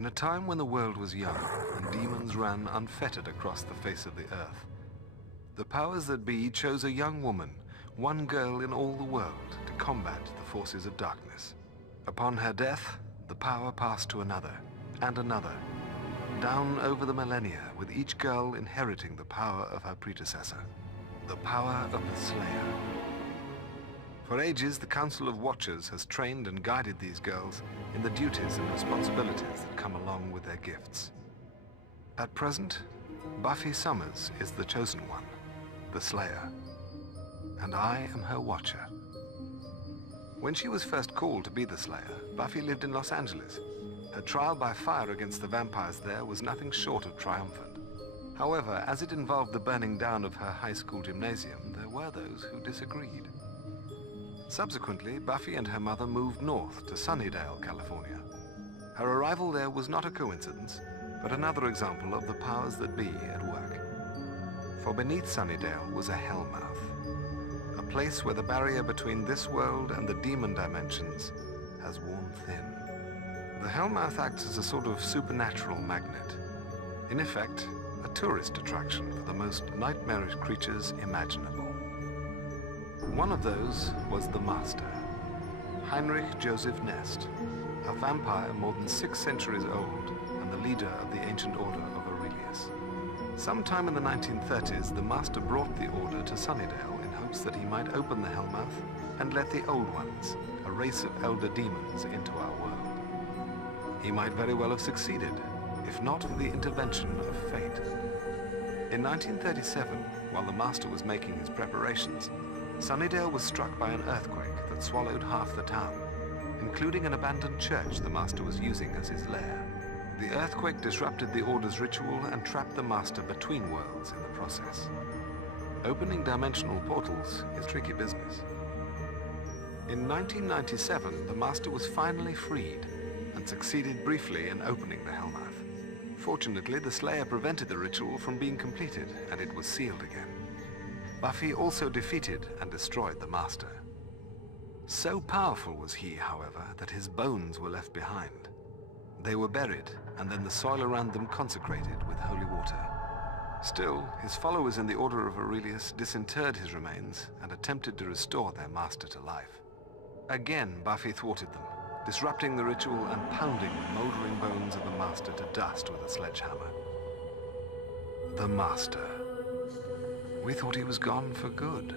In a time when the world was young and demons ran unfettered across the face of the earth, the powers that be chose a young woman, one girl in all the world, to combat the forces of darkness. Upon her death, the power passed to another, and another, down over the millennia, with each girl inheriting the power of her predecessor, the power of the Slayer. For ages, the Council of Watchers has trained and guided these girls in the duties and responsibilities that come along with their gifts. At present, Buffy Summers is the chosen one, the Slayer, and I am her watcher. When she was first called to be the Slayer, Buffy lived in Los Angeles. Her trial by fire against the vampires there was nothing short of triumphant. However, as it involved the burning down of her high school gymnasium, there were those who disagreed. Subsequently, Buffy and her mother moved north to Sunnydale, California. Her arrival there was not a coincidence, but another example of the powers that be at work. For beneath Sunnydale was a Hellmouth, a place where the barrier between this world and the demon dimensions has worn thin. The Hellmouth acts as a sort of supernatural magnet. In effect, a tourist attraction for the most nightmarish creatures imaginable. One of those was the Master, Heinrich Joseph Nest, a vampire more than 6 centuries old and the leader of the ancient order of Aurelius. Sometime in the 1930s, the Master brought the order to Sunnydale in hopes that he might open the Hellmouth and let the Old Ones, a race of elder demons, into our world. He might very well have succeeded, if not for the intervention of fate. In 1937, while the Master was making his preparations, Sunnydale was struck by an earthquake that swallowed half the town, including an abandoned church the Master was using as his lair. The earthquake disrupted the Order's ritual and trapped the Master between worlds in the process. Opening dimensional portals is tricky business. In 1997, the Master was finally freed and succeeded briefly in opening the Hellmouth. Fortunately, the Slayer prevented the ritual from being completed, and it was sealed again. Buffy also defeated and destroyed the Master. So powerful was he, however, that his bones were left behind. They were buried, and then the soil around them consecrated with holy water. Still, his followers in the Order of Aurelius disinterred his remains and attempted to restore their Master to life. Again, Buffy thwarted them, disrupting the ritual and pounding the moldering bones of the Master to dust with a sledgehammer. The Master. We thought he was gone for good.